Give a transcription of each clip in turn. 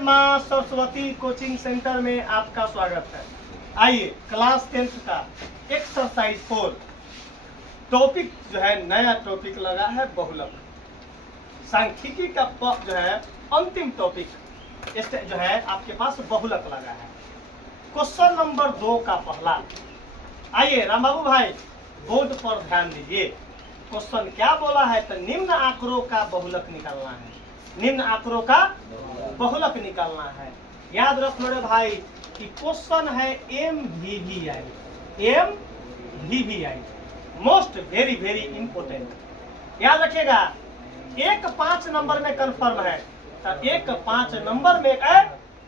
माँ Saraswati coaching centre में आपका स्वागत है। आइए क्लास 10th का एक्सरसाइज 4 टॉपिक जो है नया टॉपिक लगा है बहुलक। सांख्यिकी का जो है अंतिम टॉपिक जो है आपके पास बहुलक लगा है। क्वेश्चन नंबर 2 का पहला। आइए राम बाबू भाई बोर्ड पर ध्यान दीजिए। क्वेश्चन क्या बोला है तो निम्न आंकड़ों का बहुलक निकालना है। निम्न आंकड़ों का बहुलक निकालना है। याद रख लो भाई कि क्वेश्चन है MVVI most very very important. याद रखिएगा 1-5 नंबर में कंफर्म है तो 1-5 नंबर में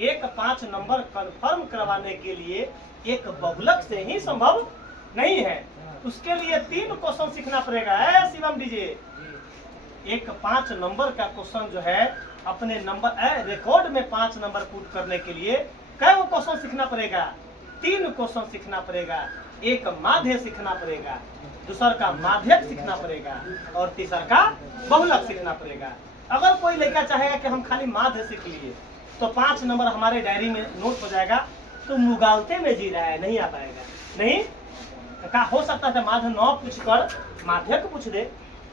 1-5 नंबर कंफर्म करवाने के लिए एक बहुलक से ही संभव नहीं है। उसके लिए 3 क्वेश्चन सीखना पड़ेगा। शिवम डीजे 1-5 नंबर का क्वेश्चन जो है अपने नंबर रिकॉर्ड में 5 नंबर पुट करने के लिए कै वो क्वेश्चन सीखना पड़ेगा? 3 क्वेश्चन सीखना पड़ेगा। एक माध्य सीखना पड़ेगा, दूसर का माध्यक सीखना पड़ेगा और तीसर का बहुलक सीखना पड़ेगा। अगर कोई लड़का चाहेगा कि हम खाली माध्य सीख लिए तो 5 नंबर हमारे डायरी में नोट हो जाएगा तो मुगालते में जी रहा है, नहीं आ पाएगा। नहीं का हो सकता है माध्य 9 पूछ कर माध्यक पूछ दे।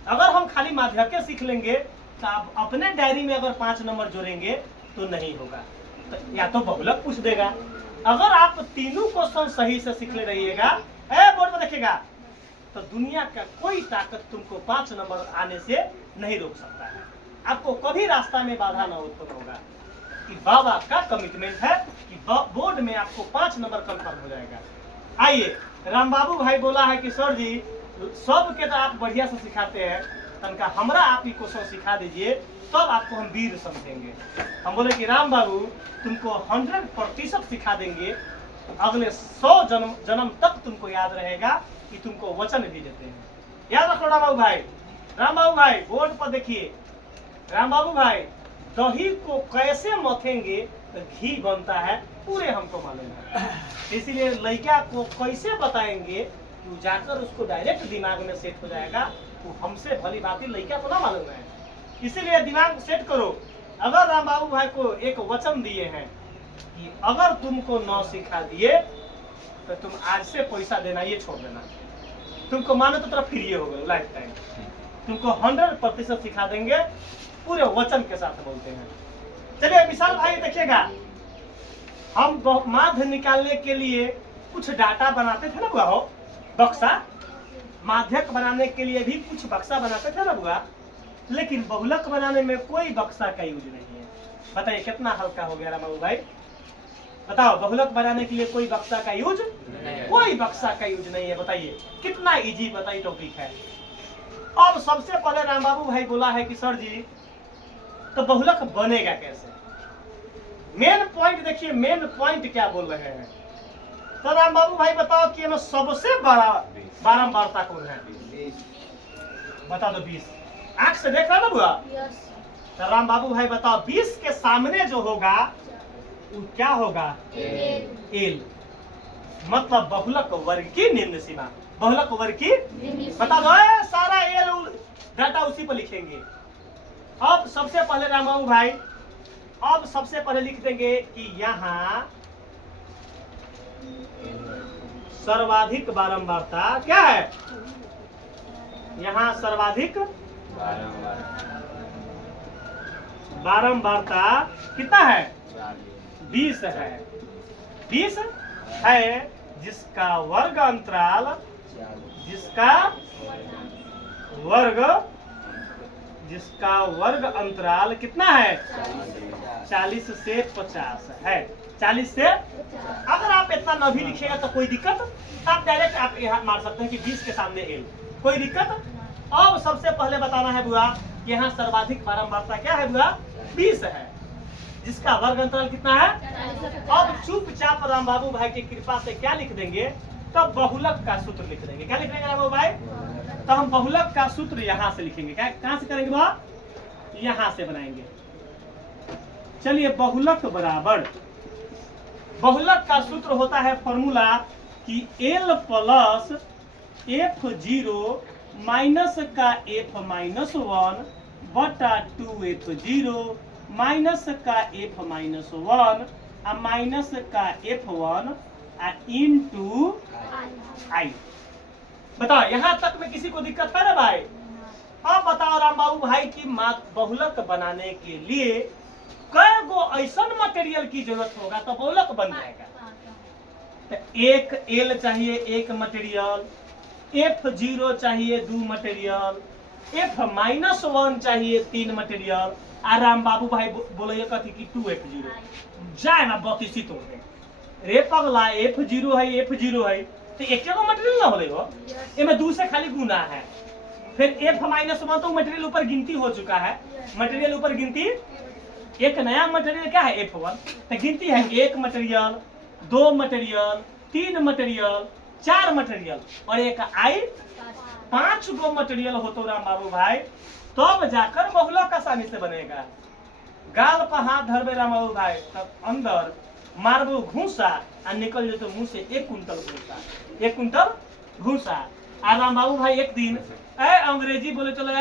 अगर हम खाली माध्यक सीख लेंगे तो आप अपने डायरी में अगर 5 नंबर जोड़ेंगे तो नहीं होगा, तो या तो बहुलक पूछ देगा। अगर आप तीनों क्वेश्चन सही से सीख ले रहिएगा बोर्ड में देखिएगा तो दुनिया का कोई ताकत तुमको 5 नंबर आने से नहीं रोक सकता है। आपको कभी रास्ता में बाधा न उत्पन्न होगा कि बाबा का कमिटमेंट है कि बोर्ड में आपको 5 नंबर कंफर्म हो जाएगा। आइए राम बाबू भाई बोला है कि सर जी सब के तो आप बढ़िया से सिखाते हैं, तनका हमरा आप ही क्वेश्चन सिखा दीजिए तब आपको हम वीर समझेंगे। हम बोले कि राम बाबू तुमको 100% सिखा देंगे, अगले 100 जन्म तक तुमको याद रहेगा कि तुमको वचन भी देते हैं। याद रखो राम बाबू भाई। राम बाबू भाई बोर्ड पर देखिए। राम बाबू भाई दही को कैसे मथेंगे तो घी बनता है पूरे हमको मालूम है, इसीलिए लड़का को कैसे बताएंगे तो जाकर उसको डायरेक्ट दिमाग में सेट हो जाएगा। वो हमसे भली बातें लड़का को ना मालूम है, इसीलिए दिमाग सेट करो। अगर राम बाबू भाई को एक वचन दिए हैं कि अगर तुमको 9 सिखा दिए तो तुम आज से पैसा देना ये छोड़ देना, तुमको मानो तो तरफ फ्री हो गए लाइफ टाइम। तुमको 100% सिखा देंगे, पूरे वचन के साथ बोलते हैं। चलिए विशाल भाई देखिएगा, हम माध्य निकालने के लिए कुछ डाटा बनाते थे ना बुआ हो, बक्सा। माध्यक बनाने के लिए भी कुछ बक्सा बनाते थे ना बुआ, लेकिन बहुलक बनाने में कोई बक्सा का यूज नहीं है। बताइए कितना हल्का हो गया रामू भाई, बताओ। बहुलक बनाने के लिए कोई बक्सा का यूज कोई बक्सा का यूज नहीं है। बताइए कितना इजी बताइए टॉपिक है। अब सबसे पहले राम बाबू भाई बोला है कि सर जी तो बहुलक बनेगा कैसे। मेन पॉइंट देखिए, मेन पॉइंट क्या बोल रहे हैं। तो राम बाबू भाई बताओ कि हमें सबसे बड़ा बारंबारता कौन है? बता दो 20। आंख से देख रहा ना बुआ? तो राम बाबू भाई बताओ 20 के सामने जो होगा वो क्या होगा? एल। मतलब बहुलक वर्ग की निम्न सीमा। बहुलक वर्ग की बता दो, सारा एल डाटा उसी पर लिखेंगे। अब सबसे पहले राम बाबू भाई सबसे पहले लिख देंगे कि यहाँ सर्वाधिक बारंबारता क्या है? यहाँ सर्वाधिक बारंबारता कितना है? 20 है। 20 है जिसका वर्ग अंतराल कितना है? 40 से 50 है। 40 से अगर आप इतना न भी लिखिएगा तो कोई दिक्कत, आप डायरेक्ट आप यहाँ मार सकते हैं कि 20 के सामने एल, कोई दिक्कत। अब सबसे पहले बताना है बुआ यहाँ सर्वाधिक बारंबारता क्या है बुआ? 20 है जिसका वर्ग अंतराल कितना है? अब चुपचाप राम बाबू भाई की कृपा से क्या लिख देंगे? तब बहुलक का सूत्र लिख देंगे। क्या लिख देंगे राम बाबू भाई? तो हम बहुलक का सूत्र यहाँ से लिखेंगे। क्या कहाँ से करेंगे बुआ? यहाँ से बनाएंगे। चलिए बहुलक बराबर, बहुलक का सूत्र होता है फॉर्मूला कि L प्लस F0 माइनस का F-1 बटा 2F0 माइनस का एफ माइनस वन आ माइनस का एफ वन आ इनटू आई। बताओ यहाँ तक में किसी को दिक्कत है ना भाई? अब बताओ राम बाबू भाई की बहुलक बनाने के लिए कई गो ऐसा मटेरियल की जरूरत होगा तो बहुलक बन जाएगा। तो एक एल चाहिए एक मटेरियल, F0 चाहिए 2 मटेरियल, F माइनस 1 चाहिए 3 मटेरियल। आराम बाबू भाई बोले कथी की 2F0 जाए ना बतीसी तोड़ दे रे पगला। F0 है F0 है तो एक मटेरियल ना बोले हो, ये 2 से खाली गुना है। फिर F माइनस 1 तो मटेरियल ऊपर गिनती हो चुका है, मटेरियल ऊपर गिनती। एक नया मटेरियल क्या है F1 तो गिनती है 1 मटेरियल 2 मटेरियल 3 मटेरियल 4 मटेरियल और एक आई 5 गो मटेरियल हो तो राम बाबू भाई तब तो जाकर बहुलक आसानी से बनेगा। गाल पर हाथ धरबे राम बाबू भाई तब अंदर मारबो घूसा और निकल जाते मुंह से 1 कुंटल घूसा, 1 कुंटल घूसा। और राम बाबू भाई एक दिन अंग्रेजी बोले चलो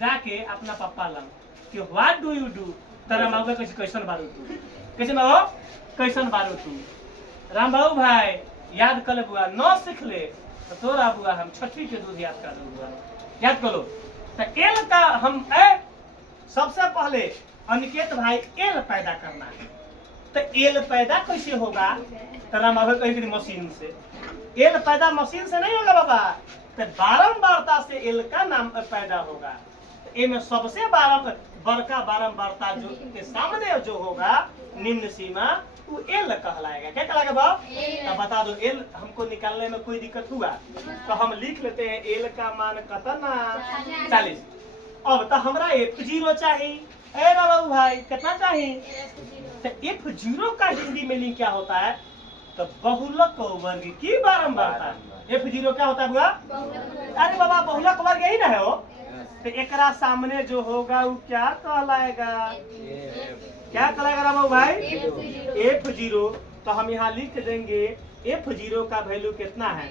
जाके अपना पापा लंग कि व्हाट डू यू डू, तो राम बाबू भाई कैसन बारू तू, कैसे बाबू कैसन बारू तू। राम बाबू भाई याद कर ले बुआ, न सीख ले तो तोरा बुआ हम छठी के दूध याद कर लो बुआ, याद करो। तो एल का हम सबसे पहले अनिकेत भाई एल पैदा करना है। तो एल पैदा कैसे होगा? तो राम बाबू कहीं मशीन से। एल पैदा मशीन से नहीं होगा बाबा, तो बारंबारता से एल का नाम पैदा होगा। इनमें सबसे बड़का बारंबारता जो के सामने जो होगा निम्न सीमा वो एल कहलाएगा। क्या कहलाएगा बाप? तो बता दो एल हमको निकालने में कोई दिक्कत हुआ तो हम लिख लेते हैं एल का मान कितना 40। अब तो हमारा F0 चाहिए बाबू भाई, कितना चाहिए? तो F0 का हिंदी में लिंक क्या होता है? तो बहुलक वर्ग की बारंबारता। F0 क्या होता है बुआ? अरे बाबा बहुलक वर्ग यही ना है वो। तो एकरा सामने जो होगा वो क्या कहलाएगा? क्या कहलाएगा राम भाई? F0। तो हम यहाँ लिख देंगे F0 का वैल्यू कितना है?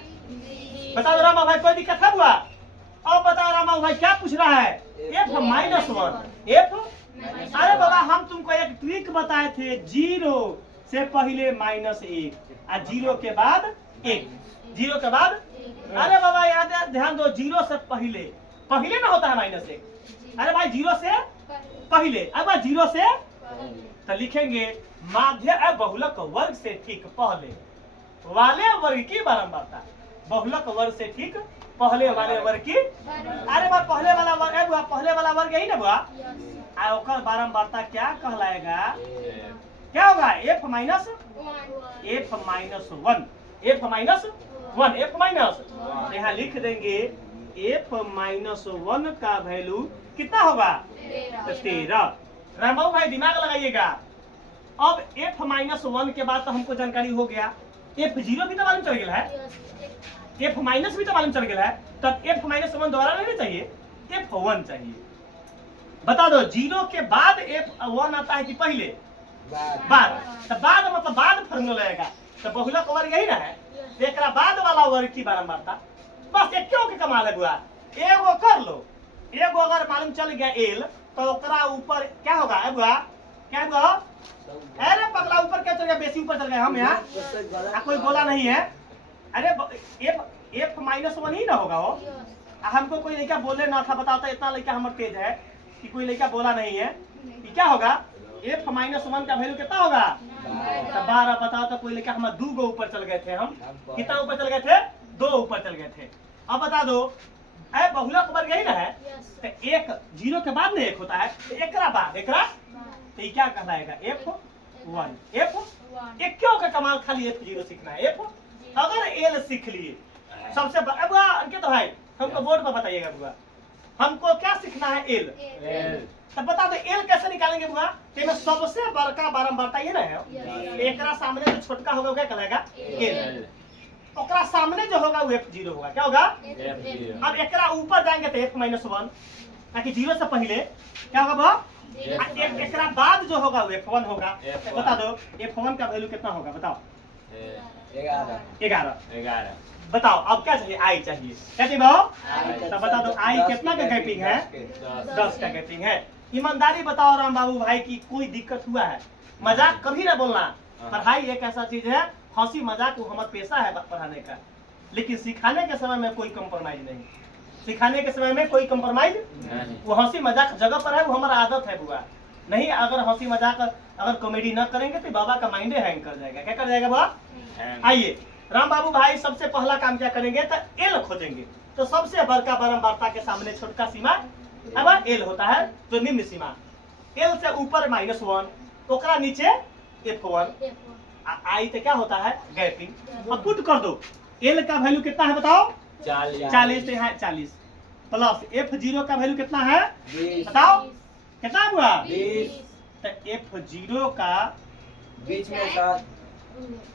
बता दो राम भाई, कोई दिक्कत है बुआ? अब बता राम भाई क्या पूछ रहा है? F minus 1 F। अरे बाबा हम तुमको एक ट्रिक बताए थे, 0 से पहले -1 और 0 के बाद 1, 0 के बाद। अरे बाबा याद ध्यान दो, 0 से पहले पहले ना होता है -1। अरे भाई 0 से पहले, अब 0 से तो लिखेंगे माध्य बहुलक वर्ग से ठीक पहले वाले वर्ग की बारंबारता। बहुलक वर्ग से ठीक पहले वाले वर्ग की। अरे बात पहले वाला वर्ग है बुआ, पहले वाला वर्ग यही ना बुआ। और बारंबारता क्या कहलाएगा? क्या होगा? F minus 1 F minus 1 F minus. यहाँ लिख देंगे F माइनस 1 का वैल्यू कितना होगा? 13। राम बाबू भाई दिमाग लगाइएगा। अब F माइनस 1 के बाद तो हमको जानकारी हो गया, F0 भी तो मालूम चल गया है, F माइनस भी तो मालूम चल गया है। तब F माइनस 1 दोबारा नहीं चाहिए, F1 चाहिए। बता दो 0 के बाद F1 आता है कि पहले? बाद। तो बाद मतलब बाद फॉर्मूला लगेगा। तो बहुलक वर्ग यही ना है, एक बाद वाला वर्ग की बारंबारता। बस एक क्यों के कमाल है बुआ, एगो कर लो। एगो अगर मालूम चल गया एल तो ओकरा ऊपर क्या होगा बुआ? क्या हुआ? अरे पगला ऊपर क्या चल गया? बेसी ऊपर चल गया हम यहाँ, कोई बोला नहीं है। अरे F माइनस 1 ही ना होगा वो। हमको कोई लड़का बोले ना था, बताता इतना लड़का हमारे तेज है कि कोई लड़का बोला नहीं है कि क्या होगा? F माइनस 1 का वैल्यू कितना होगा? 12। बताओ तो कोई लड़का हम 2 गो ऊपर चल गए थे। हम कितना ऊपर चल गए थे? 2 ऊपर चल गए थे। अब बता दो बहुलक वर्ग यही ना है, तो 1 0 के बाद में 1 होता है, तो एकरा बाद एकरा तो ये क्या कहलाएगा? F1 F। एक क्यों का कमाल खाली F0 सीखना है। F अगर एल सीख लिए सबसे बुआ अंकित भाई हमको बोर्ड पर बताइएगा बुआ, हमको क्या सीखना है? एल। तो बता दो एल कैसे निकालेंगे बुआ? तो सबसे बड़का बारंबारता ये ना है, एकरा सामने जो छोटका होगा क्या कहलाएगा? एल। ओकरा सामने जो होगा वो F0 होगा। क्या होगा? अब एकरा ऊपर जाएंगे तो F माइनस 1, ताकि 0 से पहले क्या होगा बुआ? एकरा बाद जो होगा वो F1 होगा। बता दो F1 का वैल्यू कितना होगा? बताओ। 11। बताओ अब क्या चाहिए? आई चाहिए। क्या चाहिए भाव? तो बता दो आई कितना का गैपिंग है? 10 का गैपिंग है। ईमानदारी बताओ राम बाबू भाई की कोई दिक्कत हुआ है? मजाक कभी ना बोलना। पढ़ाई एक ऐसा चीज है, हंसी मजाक वो हमारा पेशा है पढ़ाने का, लेकिन सिखाने के समय में कोई कंप्रोमाइज नहीं। सिखाने के समय में कोई कंप्रोमाइज नहीं। वो हंसी मजाक जगह पर है, वो हमारा आदत है बुआ। नहीं, अगर हंसी मजाक अगर कॉमेडी न करेंगे तो बाबा का माइंडे हैंग कर जाएगा। क्या कर जाएगा बुआ? आइए राम बाबू भाई सबसे पहला काम क्या करेंगे तो एल खोजेंगे। तो सबसे बड़का बारंबारता के सामने छोटका सीमा अब एल होता है, जो निम्न सीमा। एल से ऊपर -1, ओकरा नीचे F1। आई तो क्या होता है? गैपिंग। अब पुट कर दो, एल का वैल्यू कितना है बताओ? 40। तो यहाँ 40 प्लस F0 का वैल्यू कितना है 20। बताओ कितना हुआ? 20। तो F0 का बीच में 7।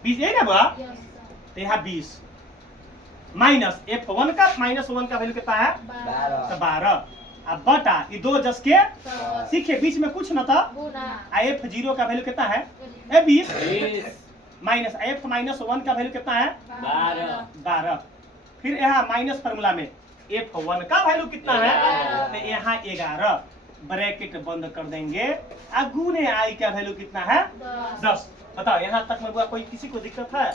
20 यही ना हुआ? तो यहाँ 20 माइनस F1 का -1 का वैल्यू कितना है? 12। अब बटा ये 2 जस के सीखे, बीच में कुछ न था। F0 का वैल्यू कितना है? 20 माइनस F-1 का वैल्यू कितना है? 12। फिर यहाँ माइनस फार्मूला में F1 का वैल्यू कितना है? तो यहाँ 11। ब्रैकेट बंद कर देंगे। गुने आई का वैल्यू कितना है? 10। बताओ यहाँ तक में कोई किसी को दिक्कत है?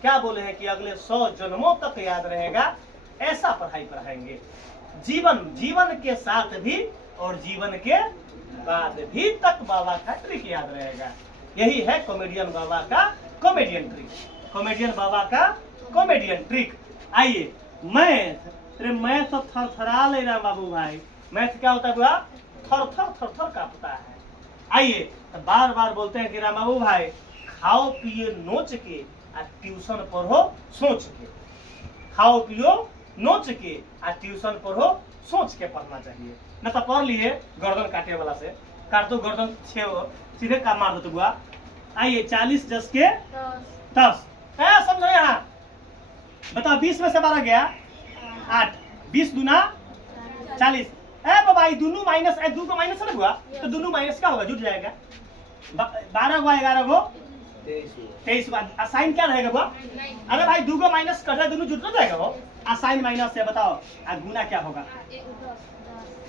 क्या बोले हैं कि अगले 100 जन्मों तक याद रहेगा, ऐसा पढ़ाई पढ़ाएंगे। जीवन के साथ भी और जीवन के बाद भी तक बाबा का ट्रिक याद रहेगा। यही है कॉमेडियन बाबा का कॉमेडियन ट्रिक। कॉमेडियन बाबा का कॉमेडियन ट्रिक। आइए मैथ तो थरथरा ले रहा बाबू भाई। मैथ क्या होता है बुआ? थर कांपता है। आइए तो बार बार बोलते हैं कि राम बाबू भाई खाओ पिए नोच के और ट्यूशन पढ़ो सोच के। खाओ पियो नोच के और ट्यूशन पढ़ो सोच के पढ़ना चाहिए। न तो पढ़ लिए गर्दन काटे वाला से काट दो, गर्दन सीधे का मार दो तो बुआ। आइए 40 10 के 10 समझो यहाँ। बताओ 20 में से 12 गया 8, 20 दूना 40। बाबा दोनों माइनस, दो को माइनस ना हुआ तो दोनों माइनस क्या होगा? जुट जाएगा। 12 हुआ 11 को 23 हुआ। साइन क्या रहेगा बुआ? अरे भाई दो को माइनस कर रहे दोनों जुट ना जाएगा वो। साइन माइनस से बताओ गुना क्या होगा?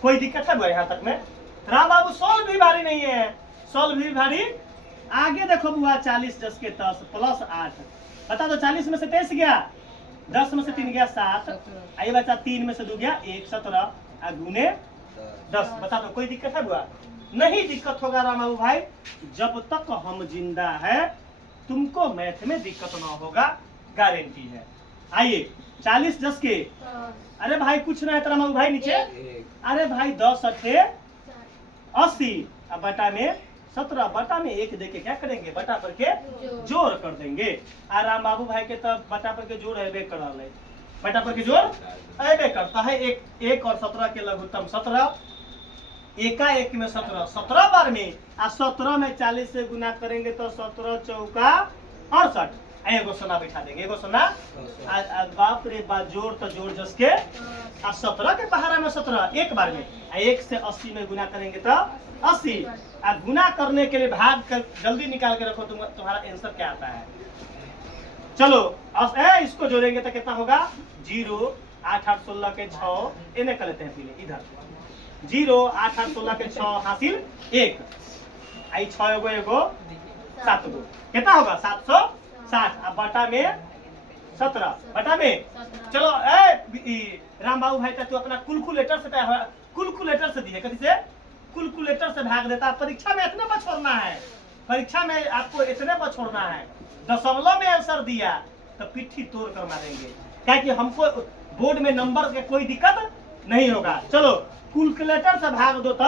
कोई दिक्कत है बुआ यहाँ तक में? राम बाबू सोल्व भी भारी नहीं है, सोल्व भी भारी। आगे देखो बुआ 40 10 के 10 प्लस 8। बता दो 40 में से 23 गया, 10 में से 3 गया 7, आइए बच्चा 3 में से 2 गया 1 17 गुने 10। बता दो कोई दिक्कत है बुआ? नहीं दिक्कत होगा राम बाबू भाई। जब तक हम जिंदा है तुमको मैथ में दिक्कत ना होगा, गारंटी है। आइए 40 10 के, अरे भाई कुछ ना है राम बाबू भाई नीचे। अरे भाई 10 8 80 अब बटा में 17, बटा में 1 देके क्या करेंगे? बटा पर के जोड़ कर देंगे। राम बाबू भाई के तब बटा पर के जोड़ है कर रहा है, बटा पर के जोड़ ऐबे करता है। 1 और 17 के लघुत्तम 17, एका 1 में 17 17 बार में 17 में 40 से गुना करेंगे तो 17 चौका 68। एगो सोना बैठा देंगे, एगो सोना। बाप रे बाप, जोड़ तो जोड़ जस के 17 के पहाड़ा में 17 एक बार में 1 से 80 में गुना करेंगे तो 80। गुना करने के लिए भाग कर जल्दी निकाल के रखो, तुम्हारा आंसर क्या आता है? चलो इसको जोड़ेंगे तो कितना होगा? 0 8 8 16 के 6 इन्हें कर लेते हैं पहले इधर। 0 8 8 16 के 6 हासिल 1 आई 6 एगो 7 गो कितना होगा? 760। अब बटा में 17 बटा में चलो राम बाबू भाई तू अपना कुलकुलेटर से दिए, कभी से कुलकुलेटर से भाग देता। परीक्षा में इतने पर छोड़ना है, परीक्षा में आपको इतने पर छोड़ना है। दशमलव में आंसर दिया तो पिट्ठी तोड़ कर मारेंगे, क्या कि हमको बोर्ड में नंबर के कोई दिक्कत नहीं होगा। चलो कैलकुलेटर से भाग दो तो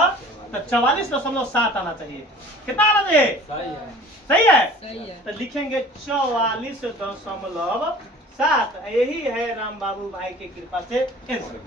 44.7 आना चाहिए। कितना आना चाहिए? सही है। तो लिखेंगे 44.7। यही है राम बाबू भाई की कृपा से आंसर।